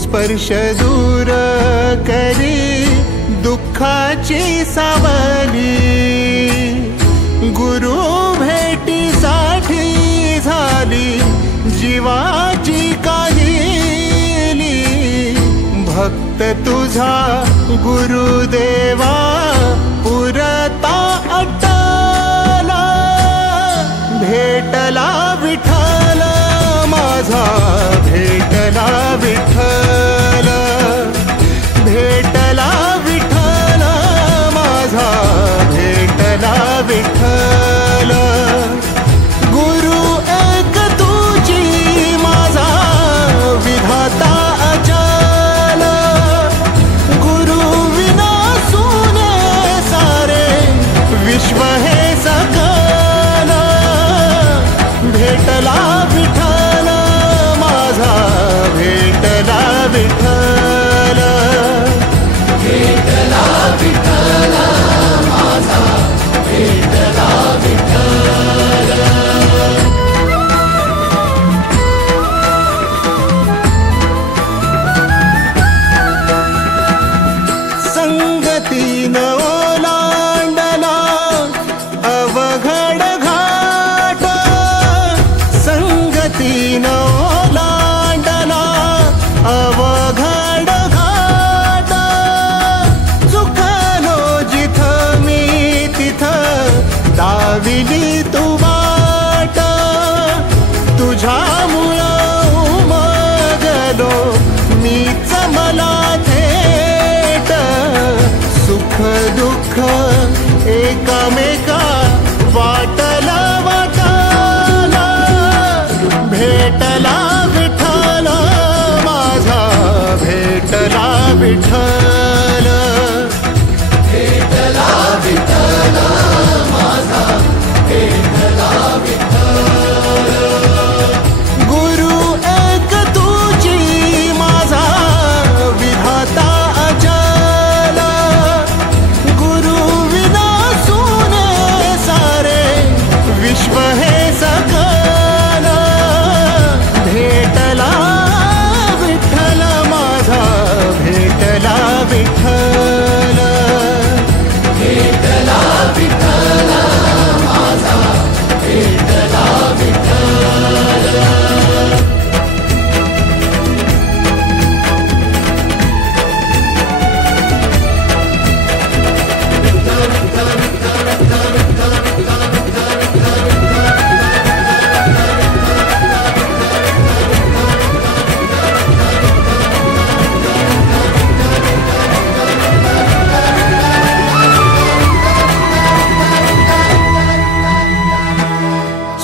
स्पर्श दूर करी दुःखाची सावली, गुरु भेटीसाठी झाली जीवाची काहिली। भक्त तुझा गुरुदेवा पुरता अटला, भेटला विठ्ठल माझा, भेटला विठ्ठल, भेटला विठ्ठल माझा, भेटला विठ्ठल। गुरु एक तुझी माझा विधाता अचल, गुरु विना सुने सारे विश्व हे सकल। भेटला विठ्ठल माझा, भेटला विठ्ठल, भेटला विठ्ठल माझा, भेटला विठ्ठल। संगतीन ओलांडला अवघड घाट, संगतीन ओलांडला अवघड घाट। चुकलो जिथं मी तिथं दाविली तू वाट, तुझ्यामुळं उमगलो मीच मला थेट। सुख दुःख एकामेका वाटला वाटाला, भेटला विठ्ठल माझा, भेटला विठ्ठल, भेटला विठ्ठल माझा, भेटला विठ्ठल। गुरु एक तुझी माझा विधाता अचल, गुरु विना सुने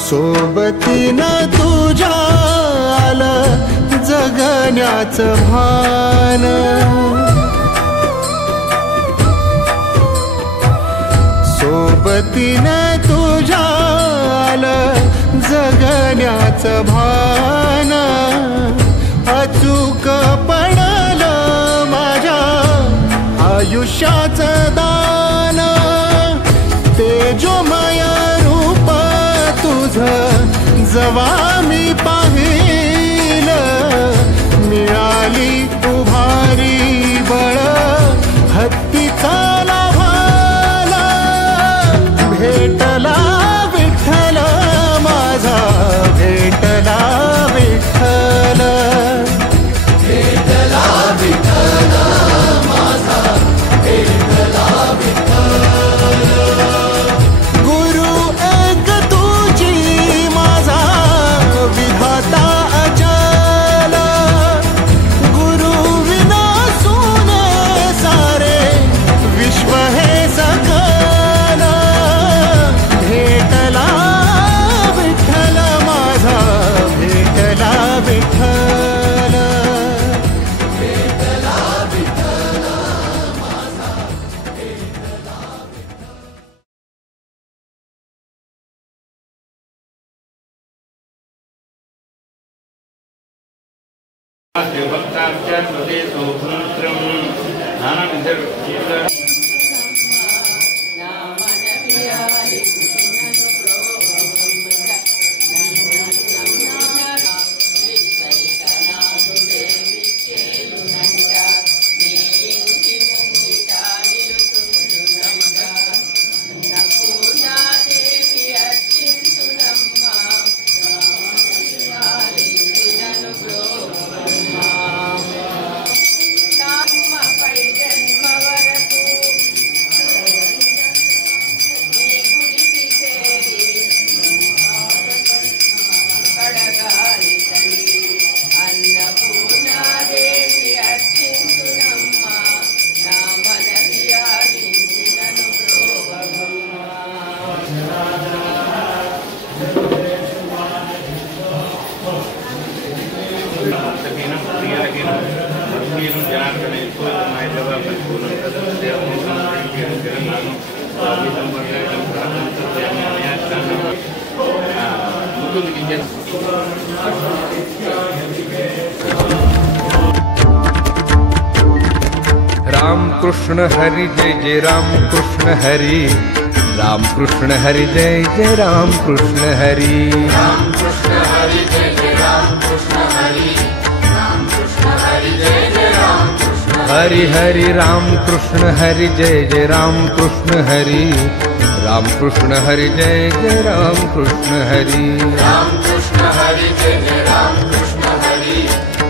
सोबतीनं तुझ्या आलं जगण्याचं भान, सोबतीनं तुझ्या आलं जगण्याचं भान, अचूक पडलं माझ्या आयुष्याचं दान, तेजोमय रूप तुझं जवा मी पाहिलं, मिळाली उभारी बळ हत्तीचा लाभाला, भेटला विठ्ठल माझा, भेटला विठ्ठल, भेटला विठ्ठल माझा, भेटला विठ्ठल, गुरु एक तुझी माझा विधाता अचल, गुरु विना सुने सारे विश्व हे सकल, भेटला विठ्ठल माझा, भेटला विठ्ठल, भेटला विठ्ठल माझा, भेटला विठ्ठल. देवभक्तांच्या मध्ये सोपनत्रम नानाविध राम कृष्ण हरि जय जय राम कृष्ण हरि, राम कृष्ण हरि जय जय राम कृष्ण हरि, राम कृष्ण हरि जय जय राम कृष्ण हरि, राम कृष्ण हरि जय जय राम कृष्ण हरि हरि राम कृष्ण हरि जय जय राम कृष्ण हरि, राम कृष्ण हरि जय जय राम कृष्ण हरि, राम कृष्ण हरि जय जय राम कृष्ण हरि,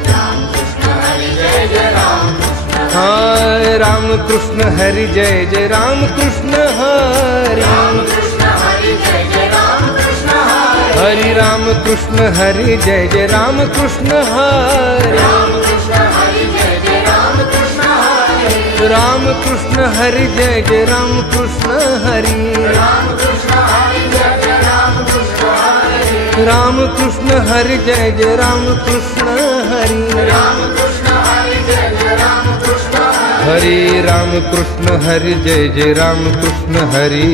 राम कृष्ण हरि जय जय राम कृष्ण हाय राम कृष्ण हरि जय जय राम कृष्ण हरि, राम कृष्ण हरि जय जय राम कृष्ण हरि, हरि राम कृष्ण हरि जय जय राम कृष्ण हरि, राम कृष्ण हरि जय जय राम कृष्ण हरि, राम कृष्ण हरि जय जय राम कृष्ण हरि, राम कृष्ण हरि जय जय राम कृष्ण हरि, राम कृष्ण हरि जय जय राम कृष्ण हरि, राम कृष्ण हरि जय जय राम कृष्ण हरि, हरि राम कृष्ण हरि जय जय राम कृष्ण हरि,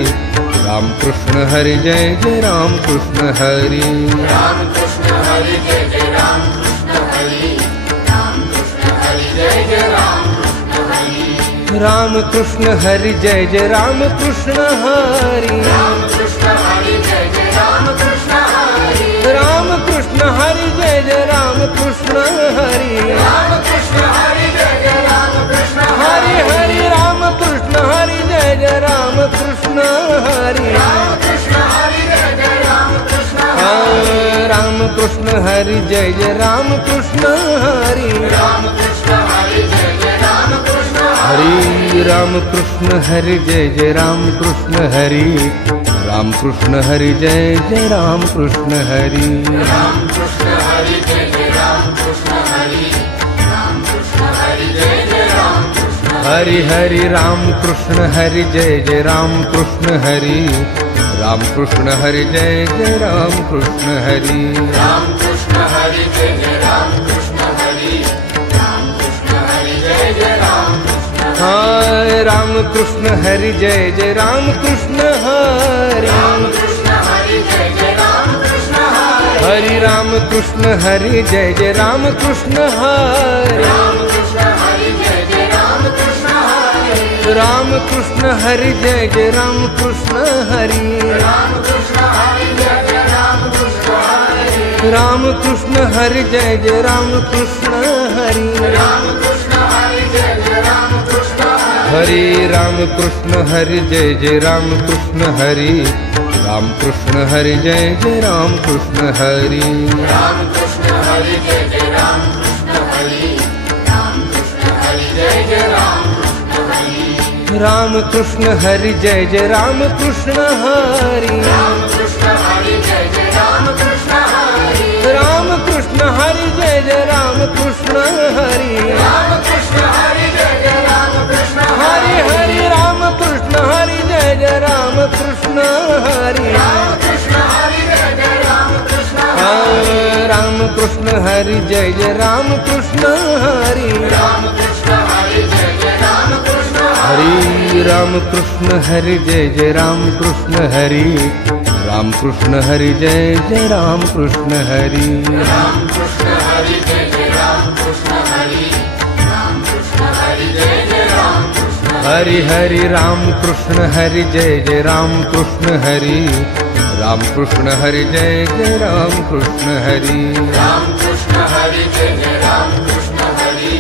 राम कृष्ण हरि जय जय राम कृष्ण हरि, राम कृष्ण हरि जय जय राम कृष्ण हरि, राम कृष्ण हरि जय जय राम कृष्ण हरि, राम कृष्ण हरि जय जय राम कृष्ण हरि, राम कृष्ण हरि जय जय राम कृष्ण हरि, राम कृष्ण हरि जय जय राम कृष्ण हरि, राम कृष्ण हरि जय जय राम कृष्ण हरि हरि राम कृष्ण हरि जय जय राम कृष्ण हरि, राम कृष्ण हरि जय जय राम कृष्ण हरि, राम कृष्ण हरि जय जय राम कृष्ण हरि, राम कृष्ण हरि जय जय राम कृष्ण हरि राम कृष्ण हरि जय जय राम कृष्ण हरि, राम कृष्ण हरि जय जय राम कृष्ण हरि, राम कृष्ण हरि जय जय राम कृष्ण हरि, राम कृष्ण हरि जय जय राम कृष्ण हरि हरि राम कृष्ण हरि जय जय राम कृष्ण हरि, राम कृष्ण हरि जय जय राम कृष्ण हरि। राम कृष्ण हरि जय जय राम कृष्ण हरि। राम कृष्ण हरि जय जय राम कृष्ण हरि। हाय राम कृष्ण हरि जय जय राम कृष्ण हरि। राम कृष्ण हरि जय जय राम कृष्ण हरि। हरि राम कृष्ण हरि जय जय राम कृष्ण हरि। राम कृष्ण हरि जय जय राम कृष्ण हरि। राम कृष्ण हरि जय जय राम कृष्ण हरि। राम कृष्ण हरि जय जय राम कृष्ण हरि। राम कृष्ण हरि जय जय राम कृष्ण हरि। राम कृष्ण हरि जय जय राम कृष्ण हरि। हरि राम कृष्ण हरि जय जय राम कृष्ण हरि। राम कृष्ण हरि जय जय राम कृष्ण हरि। राम कृष्ण हरि जय जय राम कृष्ण हरि। राम कृष्ण हरि जय जय राम कृष्ण हरि। राम कृष्ण हरि जय जय राम कृष्ण हरि। राम कृष्ण हरि जय जय राम कृष्ण हरि। राम कृष्ण हरि जय जय राम कृष्ण हरि। राम कृष्ण हरि जय जय राम कृष्ण हरि हरि राम कृष्ण हरि जय जय राम कृष्ण हरि। राम कृष्ण हरि जय जय राम कृष्ण हरि। राम कृष्ण हरि जय जय राम कृष्ण हरि। राम कृष्ण हरि जय जय राम कृष्ण हरि राम कृष्ण हरि जय जय राम कृष्ण हरि। राम कृष्ण हरि जय जय राम कृष्ण हरि। राम कृष्ण हरि जय जय राम कृष्ण हरि। राम कृष्ण हरि जय जय राम कृष्ण हरि हरि राम कृष्ण हरि जय जय राम कृष्ण हरि। राम कृष्ण हरि जय जय राम कृष्ण हरि। राम कृष्ण हरि जय जय राम कृष्ण हरि।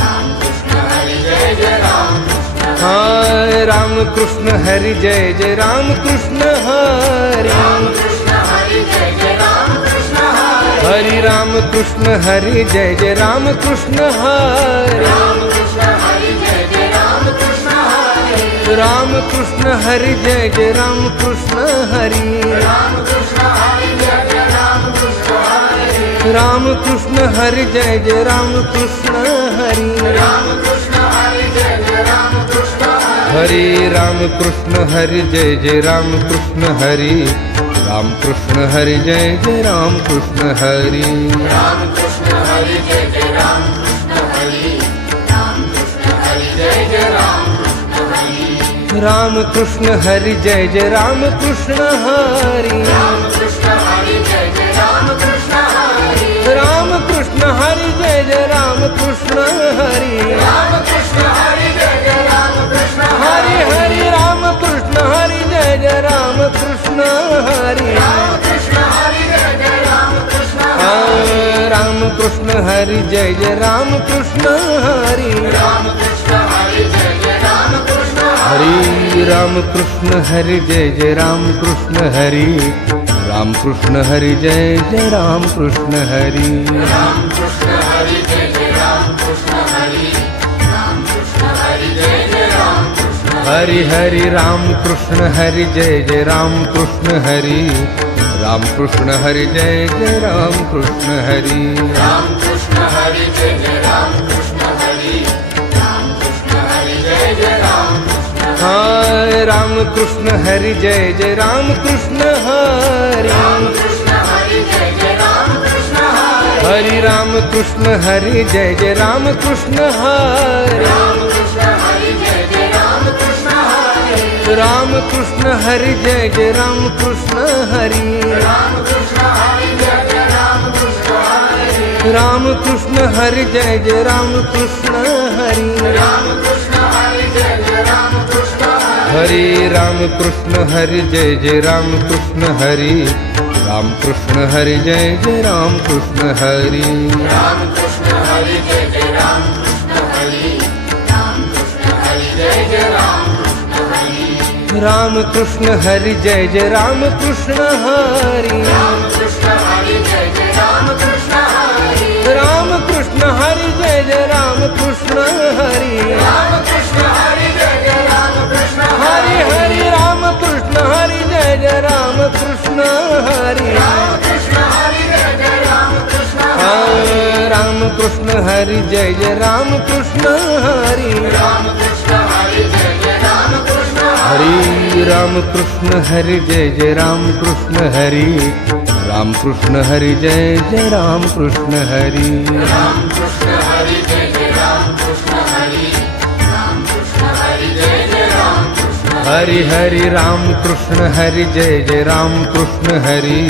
राम कृष्ण हरि जय जय राम कृष्ण हाय राम कृष्ण हरि जय जय राम कृष्ण हरि। राम कृष्ण हरि जय जय राम कृष्ण हरि। हरि राम कृष्ण हरि जय जय राम कृष्ण हरि। राम कृष्ण हरि जय जय राम कृष्ण हरि। राम कृष्ण हरि जय जय राम कृष्ण हरि। राम कृष्ण हरि जय जय राम कृष्ण हरि। राम कृष्ण हरि जय जय राम कृष्ण हरि। राम कृष्ण हरि जय जय राम कृष्ण हरि। हरि राम कृष्ण हरि जय जय राम कृष्ण हरि। राम कृष्ण हरि जय जय राम कृष्ण हरि। राम कृष्ण हरि जय जय राम कृष्ण हरि। राम कृष्ण हरि जय जय राम कृष्ण हरि। राम कृष्ण हरि जय जय राम कृष्ण हरि। राम कृष्ण हरि जय जय राम कृष्ण हरि। राम कृष्ण हरि जय जय राम कृष्ण हरि। राम कृष्ण हरि जय जय राम कृष्ण हरि हरि राम कृष्ण हरि जय जय राम कृष्ण हरि। राम कृष्ण हरि जय जय राम कृष्ण हरि। राम कृष्ण हरि जय जय राम कृष्ण हरि। राम कृष्ण हरि जय जय राम कृष्ण हरि राम कृष्ण हरि जय जय राम कृष्ण हरि। राम कृष्ण हरि जय जय राम कृष्ण हरि। राम कृष्ण हरि जय जय राम कृष्ण हरि। राम कृष्ण हरि जय जय राम कृष्ण हरि हरि राम कृष्ण हरि जय जय राम कृष्ण हरि। राम कृष्ण हरि जय जय राम कृष्ण हरि। राम कृष्ण हरि जय जय राम कृष्ण हरि। राम कृष्ण हरि जय जय राम कृष्ण हाय राम कृष्ण हरि जय जय राम कृष्ण हरि। राम कृष्ण हरि जय जय राम कृष्ण हरि। हरि राम कृष्ण हरि जय जय राम कृष्ण हरि। राम कृष्ण हरि जय जय राम कृष्ण हरि। राम कृष्ण हरि जय जय राम कृष्ण हरि। राम कृष्ण हरि जय जय राम कृष्ण हरि। राम कृष्ण हरि जय जय राम कृष्ण हरि। राम कृष्ण हरि जय जय राम कृष्ण हरि। हरि राम कृष्ण हरि जय जय राम कृष्ण हरि। राम कृष्ण हरि जय जय राम कृष्ण हरि। राम कृष्ण हरि जय जय राम कृष्ण हरि। राम कृष्ण हरि जय जय राम कृष्ण हरि। राम कृष्ण हरि जय जय राम कृष्ण हरि। राम कृष्ण हरि जय जय राम कृष्ण हरि। राम कृष्ण हरि जय जय राम कृष्ण हरि। राम कृष्ण हरि जय जय राम कृष्ण हरि हरि राम कृष्ण हरि जय जय राम कृष्ण हरि। राम कृष्ण हरि जय जय राम कृष्ण हरि। राम कृष्ण हरि जय जय राम कृष्ण हरि। राम कृष्ण हरि जय जय राम कृष्ण हरि राम कृष्ण हरि जय जय राम कृष्ण हरि राम कृष्ण हरि जय जय राम कृष्ण हरि राम कृष्ण हरि जय जय राम कृष्ण हरि राम कृष्ण हरि जय जय राम कृष्ण हरि हरि राम कृष्ण हरि जय जय राम कृष्ण हरि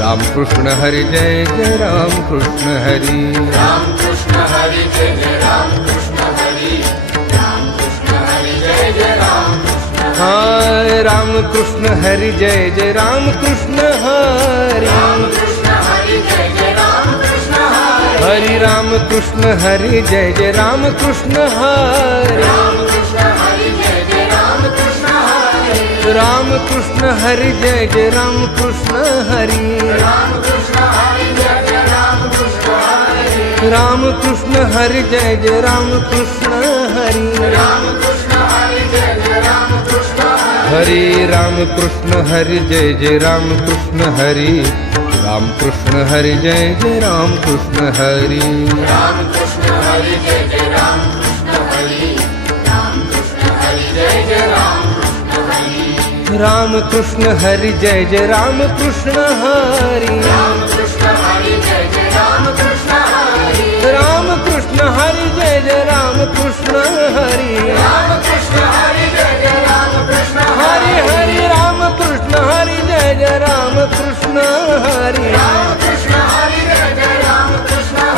राम कृष्ण हरि जय जय राम कृष्ण हरि राम कृष्ण हरि जय जय राम कृष्ण हरि राम कृष्ण हरि जय जय राम कृष्ण हाय राम कृष्ण हरि जय जय राम कृष्ण हरि राम कृष्ण हरि जय जय राम कृष्ण हरि हरि राम कृष्ण हरि जय जय राम कृष्ण हरि राम कृष्ण हरि जय जय राम कृष्ण हरि राम कृष्ण हरि जय जय राम कृष्ण हरि राम कृष्ण हरि जय जय राम कृष्ण हरि राम कृष्ण हरि जय जय राम कृष्ण हरि राम कृष्ण हरि जय जय राम कृष्ण हरि राम कृष्ण हरि जय जय राम कृष्ण हरि राम कृष्ण हरि जय जय राम कृष्ण हरि राम कृष्ण हरि जय जय राम कृष्ण हरि राम कृष्ण हरि जय जय राम कृष्ण हरि राम कृष्ण हरि जय जय राम कृष्ण हरि राम कृष्ण हरि जय जय राम कृष्ण हरि राम कृष्ण हरि जय जय राम कृष्ण हरि राम कृष्ण हरि जय जय राम कृष्ण हरि हरि राम कृष्ण हरि जय जय राम कृष्ण हरि राम कृष्ण हरि जय जय राम कृष्ण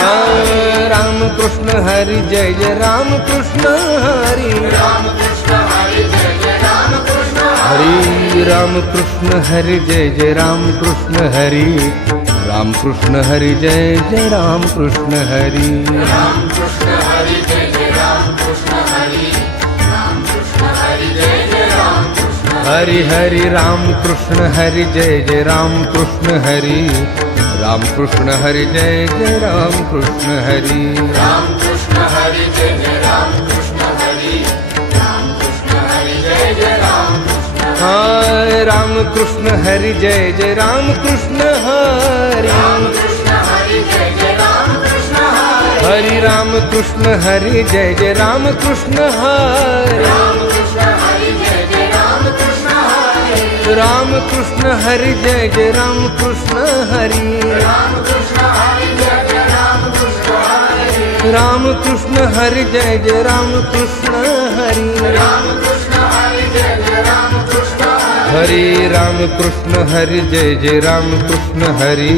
राम कृष्ण हरि जय जय राम कृष्ण हरि राम कृष्ण हरि जय जय राम कृष्ण हरि राम कृष्ण हरि जय जय राम कृष्ण हरि राम कृष्ण हरि जय जय राम कृष्ण हरि राम कृष्ण हरि जय जय राम कृष्ण हरि राम कृष्ण हरि जय जय राम कृष्ण हरि हरि राम कृष्ण हरि जय जय राम कृष्ण हरि राम कृष्ण हरि जय जय राम कृष्ण हरि राम कृष्ण हरि जय जय राम कृष्ण हरि राम कृष्ण हरि जय जय राम कृष्ण हाय राम कृष्ण हरि जय जय राम कृष्ण हरि राम कृष्ण हरि जय जय राम कृष्ण हरि हरि राम कृष्ण हरि जय जय राम कृष्ण हरि राम कृष्ण हरि जय जय राम कृष्ण हरि राम कृष्ण हरि जय जय राम कृष्ण हरि राम कृष्ण हरि जय जय राम कृष्ण हरि राम कृष्ण हरि जय जय राम कृष्ण हरि राम कृष्ण हरि जय जय राम कृष्ण हरि राम कृष्ण हरि जय जय राम कृष्ण हरि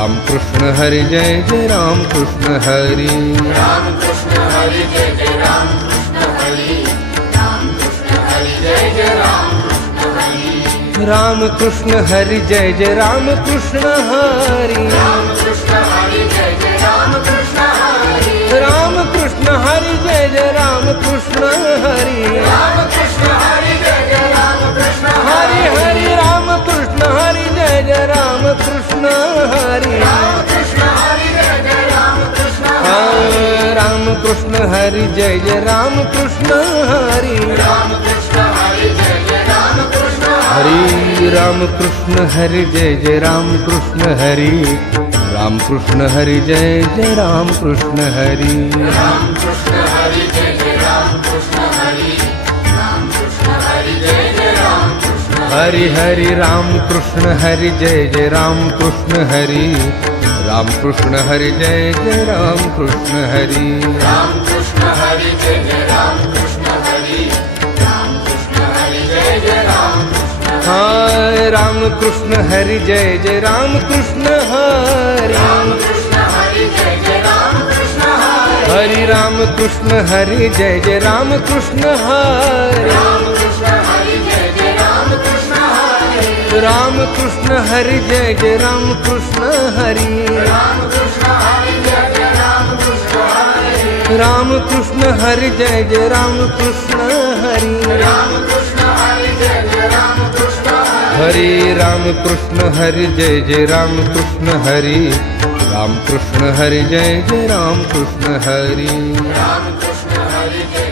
राम कृष्ण हरि जय जय राम कृष्ण हरि राम कृष्ण हरि जय जय राम कृष्ण हरि राम कृष्ण हरि जय जय राम कृष्ण हरि राम कृष्ण हरि जय जय राम कृष्ण हरि राम कृष्ण हरि जय जय राम कृष्ण हरि राम कृष्ण हरि जय जय राम कृष्ण हरि राम कृष्ण हरि जय जय राम कृष्ण हरि हरि राम कृष्ण हरि जय जय राम कृष्ण हरि राम कृष्ण हरि जय जय राम कृष्ण राम कृष्ण हरि जय जय राम कृष्ण हरि राम कृष्ण हरि जय जय राम कृष्ण हरि राम कृष्ण हरि जय जय राम कृष्ण हरि राम कृष्ण हरि जय जय राम कृष्ण हरि राम कृष्ण हरि जय जय राम कृष्ण हरि राम कृष्ण हरि जय जय राम कृष्ण हरि हरि राम कृष्ण हरि जय जय राम कृष्ण हरि राम कृष्ण हरि जय जय राम कृष्ण हरि राम कृष्ण हरि जय जय राम कृष्ण हरि राम कृष्ण हरि जय जय राम कृष्ण हाय राम कृष्ण हरि जय जय राम कृष्ण हरि राम कृष्ण हरि जय जय राम कृष्ण हरि हरि राम कृष्ण हरि जय जय राम कृष्ण हरि राम कृष्ण हरि जय जय राम कृष्ण हरि राम कृष्ण हरि जय जय राम कृष्ण हरि राम कृष्ण हरि जय जय राम कृष्ण हरि राम कृष्ण हरि जय जय राम कृष्ण हरि राम कृष्ण हरि जय जय राम कृष्ण हरि राम कृष्ण हरि जय जय राम कृष्ण हरि राम कृष्ण हरि जय जय राम कृष्ण हरि राम कृष्ण हरि जय